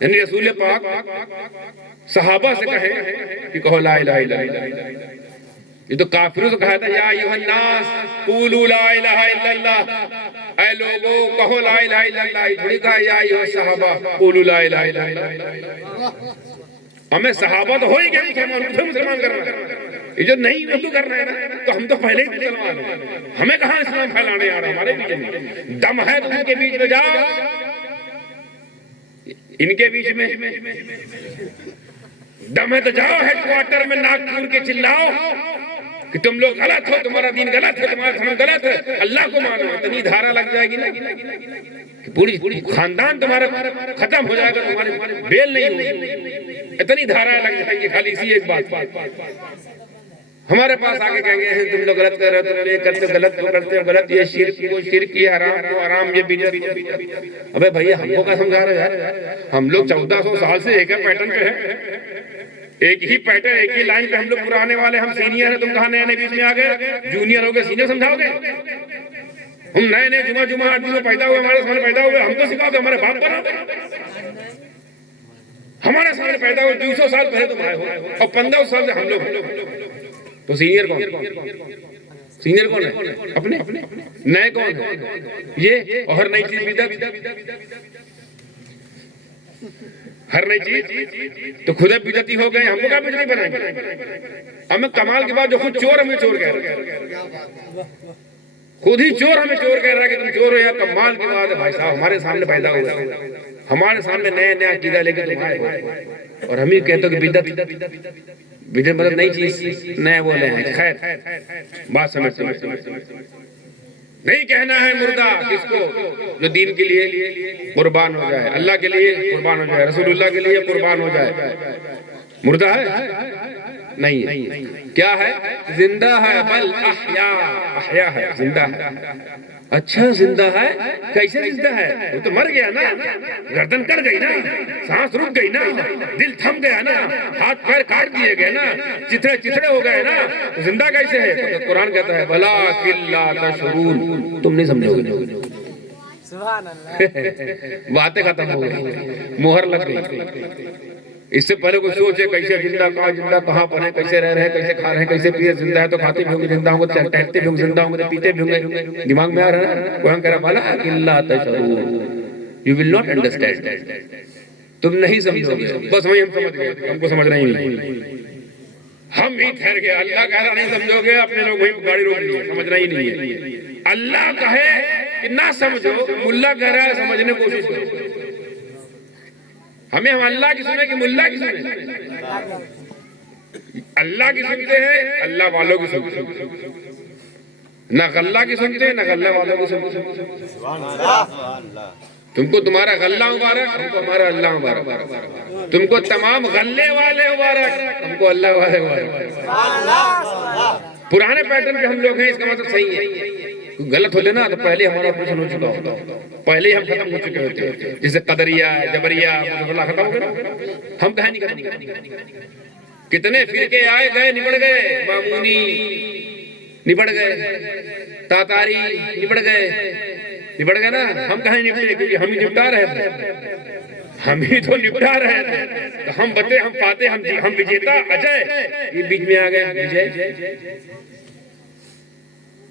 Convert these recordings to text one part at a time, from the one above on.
یعنی رسول پاک صحابہ سے کہیں کہ کہو لا الہ الا اللہ. یہ تو کافروں سے کہا تھا یا ایھا الناس قولوا لا الہ الا اللہ، اے لوگوں کہو لا الہ الا اللہ. یہ تھوڑی کہا یا ایھا الصحابہ قولوا لا الہ الا اللہ. ہمیں صحابہ تو ہو ہی گیا مسلمان کرنا. یہ جو نہیں اردو کرنا ہے نا تو ہم تو پہلے ہی مسلمان ہیں. ہمیں کہاں اسلام پھیلانے آ رہا؟ ہمارے بیچ میں دم ہے تو ان کے بیچ میں جاؤ، ان کے بیچ میں دم ہے تو جاؤ ہیڈ کوارٹر میں ناگپور کے چلاؤ کہ تم لوگ غلط ہو، تمہارا دین غلط ہے، تمہارا دھرم غلط ہے، اللہ کو مانو. اتنی دھارا لگ جائے گی نا کہ پوری خاندان تمہارا ختم ہو جائے گا، تمہارے بیل نہیں ہوگی. اتنی دھارا لگ جائے گی خالی اسی ایک بات. ہمارے پاس آگے کہیں گے تم لوگ غلط کر رہے ہو، تم یہ کرتے ہو غلط، وہ کرتے ہو غلط، یہ شرک کو شرک، یہ حرام کو حرام، یہ بدعت. ابے بھائی ہم کو کیا سمجھا رہے ہیں؟ ہم لوگ 1400 سال سے ایک پیٹرن پہ ہیں، ایک ہی پیٹرن، ایک ہی لائن پہ ہم لوگ پرانے والے. ہم سینئر ہیں، تم کہاں نئے نئے بیچ میں آ گئے؟ جونیئر ہو گئے سینئر سمجھاؤ گے؟ ہم نئے نئے جمعہ آدمی میں پیدا ہوئے، ہمارے سامنے پیدا ہوئے، ہم تو سکھاؤ گے ہمارے باپ بنا، ہمارے سامنے پیدا ہوئے. 200 سال پہلے تم آئے ہو اور 15 سال سے ہم لوگ. تو سینئر کون؟ سینئر کون ہے؟ اپنے. نئے کون ہے؟ یہ. اور ہر نئی چیز بدعت، ہر نئی چیز تو خود بدعتی ہو گئے. ہم کو کیا بدعتی بنائیں گے؟ ہمیں کمال کے بعد جو خود چور ہمیں چور کہہ رہا ہے، خود ہی چور ہمیں چور کہہ رہا ہے کہ تم چور ہو. یا کمال کے بعد بھائی صاحب ہمارے سامنے پیدا ہوا، ہمارے سامنے نئے نیا عقیدہ لے کے تم آئے ہو اور ہم ہی کہتے ہو کہ بدعت مطلب نئی چیز نئے بولے ہیں. خیر بات سمجھتے نہیں کہنا ہے مردہ کس کو؟ جو دین کے لیے قربان ہو جائے، اللہ کے لیے قربان ہو جائے، رسول اللہ کے لیے قربان ہو جائے. مردہ ہے؟ نہیں ہے. کیا ہے؟ زندہ ہے. بل احیا ہے، زندہ ہے. اچھا زندہ ہے؟ کیسے زندہ ہے؟ وہ تو مر گیا نا، گردن کٹ گئی نا، سانس رک گئی نا، دل تھم گیا نا، ہاتھ پیر کاٹ دیے گئے نا، چتھڑے ہو گئے نا، زندہ کیسے ہے؟ تو قرآن کہتا ہے وَلَٰكِن لَا تَشْعُرُونَ. تم نہیں سمجھو گے. سبحان اللہ. باتیں ختم ہو گئی، مہر لگ گئی. اس سے پہلے کوئی سوچے کیسے زندہ کہاں پر ہیں، کیسے رہ رہے ہیں، کیسے کھا رہے ہیں، کیسے پی رہے. زندہ ہے تو کھاتے بھی ہوں گے، زندہ ہوں گے ٹہلتے بھی ہوں گے، زندہ ہوں گے پیتے بھی ہوں گے. دماغ میں آ رہا ہے. قرآن کہہ رہا وَلَٰكِن لَا تَشْعُرُونَ. You will not understand. تم نہیں سمجھو گے. بس وہی ہم سمجھ گئے، ہم کو سمجھنا ہی نہیں. ہم ہی ٹھہر گئے. اللہ کہہ رہا نہیں سمجھو گے، اپنے لوگ وہی گاڑی روک لی، سمجھنا ہی نہیں ہے. اللہ کہے کہ نہ سمجھو، ملا کہہ رہا ہے سمجھنے کی کوشش کرو. ہم اللہ کی سنیں کہ ملا کی سنیں؟ اللہ کی سنتے ہیں، اللہ والوں کی سنتے ہیں. نہ غلہ کی سنتے ہیں، نہ غلہ والوں کی سنتے ہیں. تم کو تمہارا غلہ مبارک، ہم کو ہمارا اللہ مبارک. تم کو تمام غلے والے مبارک، ہم کو اللہ والے مبارک. پرانے پیٹرن پہ ہم لوگ ہیں، اس کا مطلب صحیح ہے. غلط ہوتے نا تو پہلے ہمارا آپریشن ہو چکا ہوتا، پہلے ہی ہم ختم ہو چکے ہوتے. جیسے قدریہ، جبریہ ختم ہو گئے. ہم کہیں نہیں ختم. کتنے فرقے آئے گئے، نبڑ گئے. مامونی نبڑ گئے، تاتاری نبڑ گئے نا. ہم کہیں نبڑے کیونکہ ہم ہی نپٹا رہے تھے. ہم ہی تو نپٹا رہے تھے. تو ہم بتے، ہم پاتے، ہم وجیتا، اجے. یہ بیچ میں آ گئے وجے.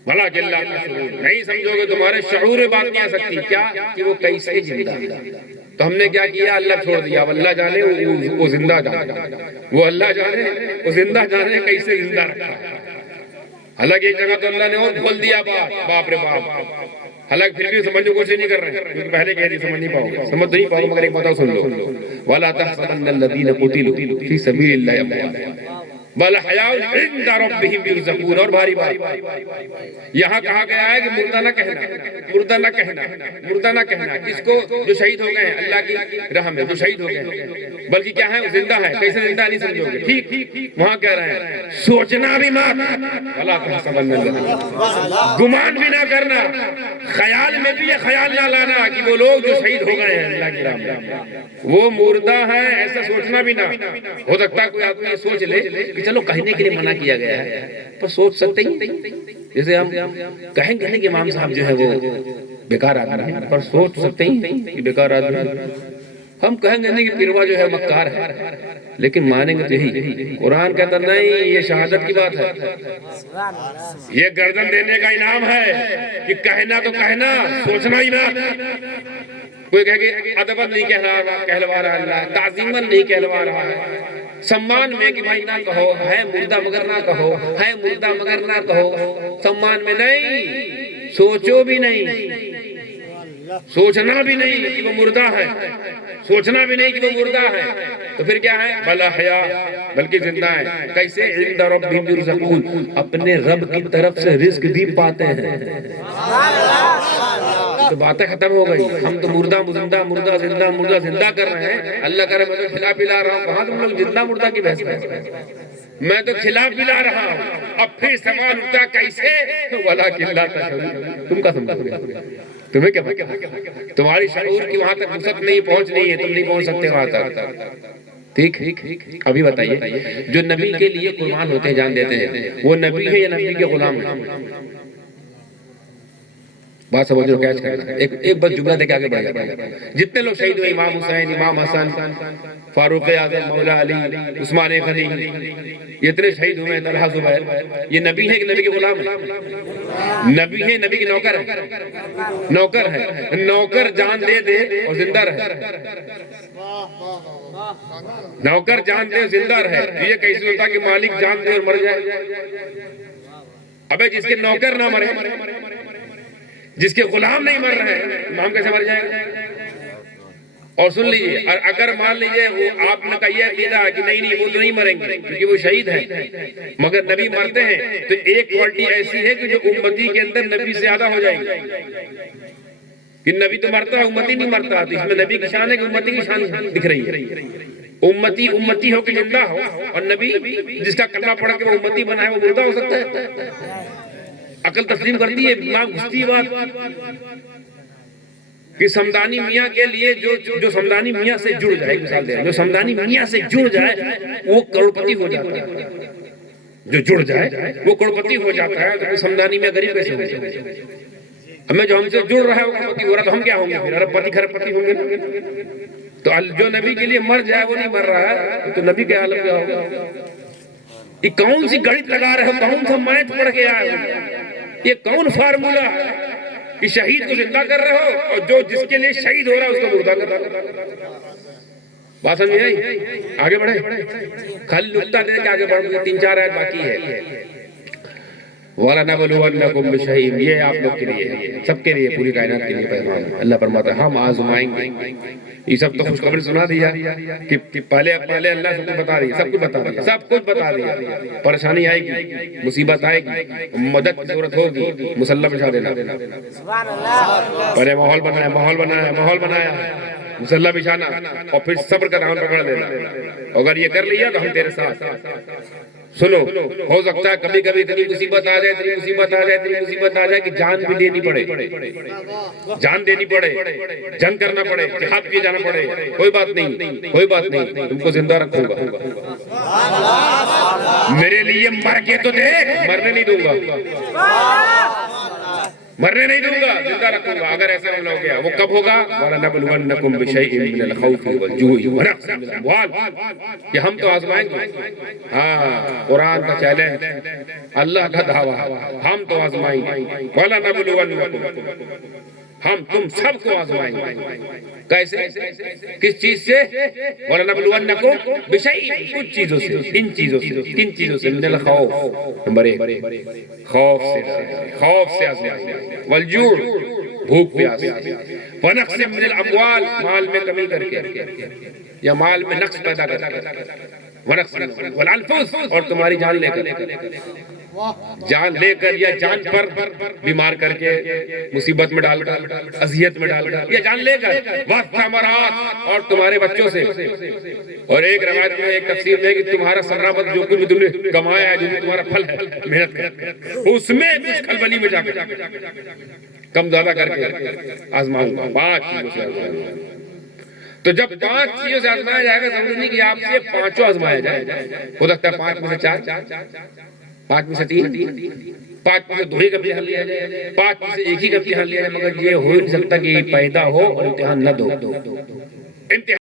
بھلا جلہ نہیں سمجھو گے، تمہارے شعور میں بات نہیں آ سکتی. کیا کہ وہ کیسے زندہ. تو ہم نے کیا کیا؟ اللہ چھوڑ دیا. اللہ جانے وہ زندہ جانے، وہ اللہ جانے وہ زندہ جانے کیسے زندہ رکھا. حالانکہ ایک جگہ تو اللہ نے اور کھول دیا باپ رے باپ. حالانکہ پھر بھی سمجھنے کی کوشش نہیں کر رہے ہیں، کیونکہ پہلے کہہ دی سمجھ نہیں پاؤ گے، مگر ایک بتاؤ سن لو. وَلَا تَحْسَبَنَّ الَّذِينَ قُتِلُوا فِي سَبِيلِ اللَّهِ أَمْوَاتٌ بل احیاء عند ربهم یرزقون. اور بھاری بات یہاں کہا گیا ہے کہ مردہ نہ کہنا، مردہ نہ کہنا، مردہ نہ کہنا. کس کو؟ جو شہید ہو گئے ہیں اللہ کی راہ میں، جو شہید ہو گئے ہیں. بلکہ کیا ہے؟ زندہ ہے. کیسے زندہ نہیں سمجھو گے؟ ٹھیک وہاں کہہ رہے ہیں سوچنا بھی مت، ولا تحسبن گمان بھی نہ کرنا، خیال میں بھی یہ خیال نہ لانا کہ وہ لوگ جو شہید ہو گئے ہیں اللہ کی راہ میں وہ مردہ ہیں. ایسا سوچنا بھی نہ. ہو سکتا ہے کوئی آدمی سوچ لے کہ چلو کہنے کے لیے منع کیا گیا ہے، پر سوچ سکتے ہی. جیسے ہم کہیں گے کہ امام صاحب جو ہے وہ بیکار آدمی ہے، پر سوچ سکتے ہی کہ بیکار آدمی. ہم کہیں گے نہیں کہ پیروا جو ہے مکار ہے، لیکن مانیں گے تو یہی۔ قرآن کہتا نہیں یہ شہادت کی بات ہے، یہ گردن دینے کا انعام ہے کہ کہنا تو کہنا، سوچنا ہی نہ۔ کوئی کہے کہ ادبت نہیں کہلوا رہا اللہ، تعظیماً نہیں کہلوا رہا ہے، سمان میں کہ بھائی نہ کہو، ہے مردہ مگر نہ کہو، ہے مردہ مگر نہ کہو، سمان میں نہیں، سوچو بھی نہیں، سوچنا بھی نہیں کہ وہ مردہ ہے، سوچنا بھی نہیں کہ وہ مردہ ہے، تو پھر کیا ہے؟ بل احیاء، بلکہ زندہ ہے۔ کیسے؟ عند ربہم یرزقون، اپنے رب کی طرف سے رزق بھی پاتے ہیں۔ تو باتیں ختم ہو گئی، ہم تو مردہ زندہ، مردہ زندہ، مردہ زندہ کر رہے ہیں۔ اللہ کرے میں تو کھلا پلا رہا ہوں، کہاں تم لوگ زندہ مردہ کی بحث ہے؟ میں تو کھلا پلا رہا ہوں۔ اب پھر سوال اٹھتا کیسے؟ وَلَٰكِن لَا تَشْعُرُونَ، تم کا سمجھو گے، تمہیں کیا پتا؟ تمہاری شعور کی وہاں تک وسعت نہیں پہنچنی ہے، تم نہیں پہنچ سکتے وہاں تک۔ ٹھیک؟ ابھی بتائیے، جو نبی کے لیے قربان ہوتے ہیں، جان دیتے ہیں، وہ نبی ہے یا نبی کے غلام ہیں؟ بات سمجھو، کیچ کرنا۔ ایک بس جملہ دے کے آگے بڑھ جاتا ہے۔ جتنے لوگ شہید ہوئے، امام حسین، امام حسن، فاروق اعظم، مولا علی، عثمان غنی، یہ اتنے شہید ہوئے ہیں، طلحہ زبیر، یہ نبی ہے کہ نبی کے غلام ہیں؟ نبی ہے، نبی کے نوکر ہے، نوکر ہے۔ نوکر جان دے دے اور زندہ رہے، نوکر جان دے زندہ رہے، یہ کیسے ہوتا کہ مالک جان دے اور مر جائے؟ ابے جس کے نوکر نہ مرے، جس کے غلام نہیں مر رہے ہیں، امام کیسے مر جائے گا؟ اور سن لیجئے، اگر مان لیجئے وہ آپ نے کہا یہ عقیدہ ہے کہ نہیں وہ تو نہیں مریں گے کیونکہ وہ شہید ہیں، مگر نبی مرتے ہیں، تو ایک کوالٹی ایسی ہے کہ جو امتی کے اندر نبی سے زیادہ ہو جائے گی کہ نبی تو مرتا ہے، امتی نہیں مرتا۔ تو اس میں نبی کی شان ہے کہ امتی کی شان دکھ رہی ہے۔ امتی ہو کہ زندہ ہو، اور نبی جس کا کلمہ پڑھ کے وہ امتی بنا ہے وہ مردہ ہو سکتا ہے؟ عقل تسلیم کرتی ہے، دماغ گھستی ہے بات کہ سمدانی میاں کے لیے جو سمدانی میاں سے جڑ جائے، مثال دے رہا جو سمدانی میاں سے جڑ جائے وہ کروڑپتی ہو جاتا ہے، جو جڑ جائے وہ کروڑپتی ہو جاتا ہے، تو سمدانی میاں غریب کیسے ہو جائے؟ ہمیں جو ہم سے جڑ رہا ہے وہ کروڑپتی ہو رہا ہے، تو ہم کیا ہوں گے پھر؟ اربپتی کھربپتی ہوں گے؟ تو جو نبی کے لیے مر جائے وہ نہیں مر رہا ہے، تو نبی کے عالم کیا ہوگا؟ یہ کون سی گڑت لگا رہے ہو، کون سا میتھ پڑھ کے آئے ہو، یہ کون فارمولا ہے کہ شہید کو زندہ کر رہے ہو اور جو جس کے لیے شہید ہو رہا ہے اس کو مردہ کر رہے ہو؟ بات سمجھ آئی؟ آگے بڑھیں، خالی نقطہ دے کے آگے بڑھیں، 3-4 آیت باقی ہے۔ وَلَنَبْلُوَنَّكُمْ بِشَيْءٍ، یہ آپ لوگ کے لیے، سب کے لیے، پوری کائنات کے لیے پیغام ہے۔ اللہ فرماتا ہے ہم آزمائیں گے۔ یہ سب تو خوشخبری سنا دیا کہ پہلے اللہ سب کچھ بتا دیا، سب کچھ بتا دیا، سب کچھ بتا دیا۔ پریشانی آئے گی، مصیبت آئے گی، مدد کی ضرورت ہوگی، مسلح بچھا دینا۔ پہلے ماحول بنایا، مسلح بچھانا، اور پھر صبر کا دامن پکڑ لینا۔ اگر یہ کر لیا تو ہم تیرے ساتھ۔ سنو، ہو سکتا ہے کبھی کبھی اتنی مصیبت آ جائے کہ جان بھی دینی پڑے، جنگ کرنا پڑے، جہاد کیے جانا پڑے، کوئی بات نہیں، تم کو زندہ رکھوں گا، میرے لیے مر کے تو دیکھ، مرنے نہیں دوں گا، زندہ رکھوں گا۔ اگر ایسا نہیں ہو گیا، وہ کب ہوگا؟ وَلَنَبْلُوَنَّكُمْ بِشَيْءٍ مِّنَ الْخَوْفِ وَالْجُوعِ وَنَقْصٍ مِّنَ الْأَمْوَالِ، کہ ہم تو آزمائیں گے۔ ہاں، قرآن کا چیلنج، اللہ کا دعویٰ، ہم تو آزمائیں گے۔ وَلَنَبْلُوَنَّكُمْ، ہم تم سب کو آزمائیں گے۔ کیسے؟ کس چیز سے؟ وَلَنَبْلُوَنَّكُمْ بِشَيْءٍ، کچھ چیزوں سے، کن چیزوں سے؟ مِّنَ الْخَوْفِ، نمبر 1 خوف سے آزمائیں گے، والجوع، بھوک پیاس، ونقص من الاموال، مال میں کمی کر کے یا مال میں نقص پیدا کر کے، ونقص والانفس، اور تمہاری جان لے کر یا جان پر بیمار کر کے، مصیبت میں ڈال کر، اذیت میں ڈال کر، یا جان لے کر، والثمرات، اور تمہارے بچوں سے۔ اور ایک روایت میں، ایک تفسیر میں کہ تمہارا ثمرات جو کچھ بھی تم نے کمایا ہے، جو بھی تمہارا پھل ہے محنت کا، اس میں کچھ کھلبلی میں جا کر کم زیادہ کر کے آزماؤں گا۔ 5 چیزوں سے آزماؤں گا۔ تو جب 5 چیزوں سے آزمایا جائے گا، ضروری نہیں کہ آپ سے 5 آزمایا جائے، ہو سکتا ہے 5 میں سے 4، 5 میں سے 3، 5 میں سے 2 ہی کا امتحان لیا جائے، 5 میں سے 1 ہی کا امتحان لیا جائے، مگر یہ ہو نہیں سکتا کہ پیدا ہو اور امتحان نہ دو۔